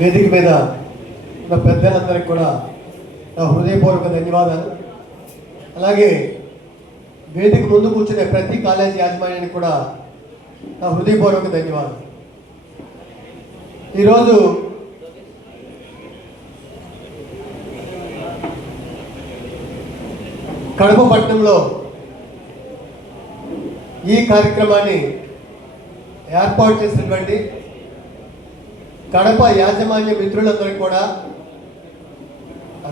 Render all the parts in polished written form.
వేదిక మీద ఉన్న పెద్దలందరికీ కూడా నా హృదయపూర్వక ధన్యవాదాలు. అలాగే వేదిక ముందు కూర్చునే ప్రతి కాలేజీ యాజమాన్యానికి కూడా నా హృదయపూర్వక ధన్యవాదాలు. ఈరోజు కడప పట్టణంలో ఈ కార్యక్రమాన్ని ఏర్పాటు చేసినటువంటి కడప యాజమాన్య మిత్రులందరికీ కూడా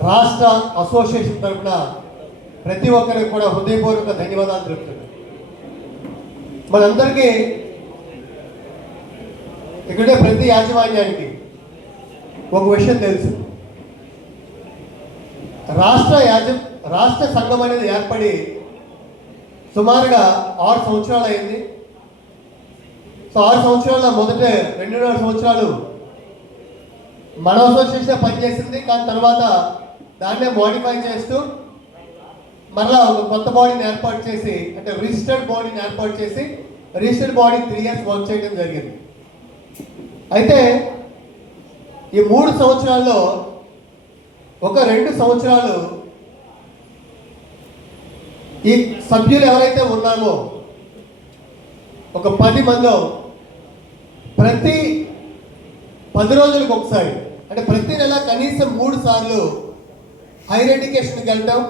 రాష్ట్ర అసోసియేషన్ తరఫున ప్రతి ఒక్కరికి కూడా హృదయపూర్వక ధన్యవాదాలు తెలుపుతున్నాను. మనందరికీ ఇక్కడే ప్రతి యాజమాన్యానికి ఒక విషయం తెలుసు. రాష్ట్ర సంఘం అనేది ఏర్పడి సుమారుగా 6 సంవత్సరాలు అయింది. సో 6 సంవత్సరాల్లో మొదట 2.5 సంవత్సరాలు మన అసోసియేషన్ పనిచేసింది. కానీ తర్వాత దాన్నే మోడిఫై చేస్తూ మరలా ఒక కొత్త బాడీని ఏర్పాటు చేసి, అంటే రిజిస్టర్డ్ బాడీని ఏర్పాటు చేసి రిజిస్టర్డ్ బాడీ 3 years వర్క్ చేయడం జరిగింది. అయితే ఈ 3 సంవత్సరాల్లో ఒక 2 సంవత్సరాలు ఈ సభ్యులు ఎవరైతే ఉన్నామో ఒక 10 మందో ప్రతి 10 రోజులకు ఒకసారి, అంటే ప్రతి నెల కనీసం 3 సార్లు హైయర్ ఎడ్యుకేషన్కి వెళ్ళటం,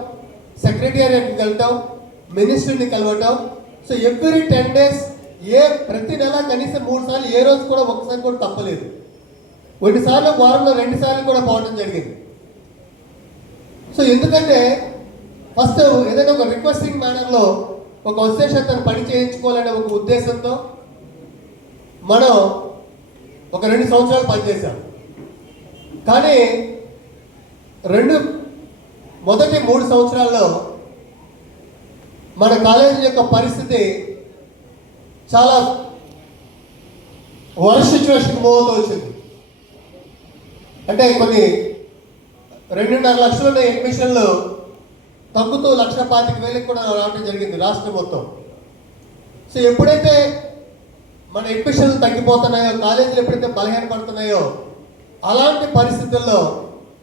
సెక్రటేరియట్కి వెళ్ళటం, మినిస్టర్ని కలవటం. సో ఎవ్రీ 10 days ప్రతి నెల కనీసం 3 సార్లు, ఏ రోజు కూడా ఒకసారి కూడా తప్పలేదు. కొన్నిసార్లు వారంలో 2 సార్లు కూడా పోవడం జరిగింది. సో ఎందుకంటే ఫస్ట్ ఏదైనా ఒక రిక్వెస్టింగ్ మేనర్లో ఒక అసోసియేషన్ తను పని చేయించుకోవాలనే ఒక ఉద్దేశంతో మనం ఒక 2 సంవత్సరాలు పనిచేశాం. కానీ మొదటి 3 సంవత్సరాల్లో మన కాలేజీ యొక్క పరిస్థితి చాలా వర్స్ట్ సిచ్యువేషన్ మూవ్ అవుతూ వచ్చింది. అంటే కొన్ని 2.5 లక్షల అడ్మిషన్లు తగ్గుతూ 1,25,000 కూడా రావడం జరిగింది రాష్ట్రం మొత్తం. సో ఎప్పుడైతే మన అడ్మిషన్లు తగ్గిపోతున్నాయో, కాలేజీలు ఎప్పుడైతే బలహీనపడుతున్నాయో, అలాంటి పరిస్థితుల్లో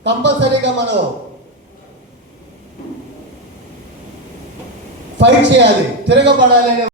కంపల్సరీగా మనం ఫైట్ చేయాలి, తిరగబడాలి అనే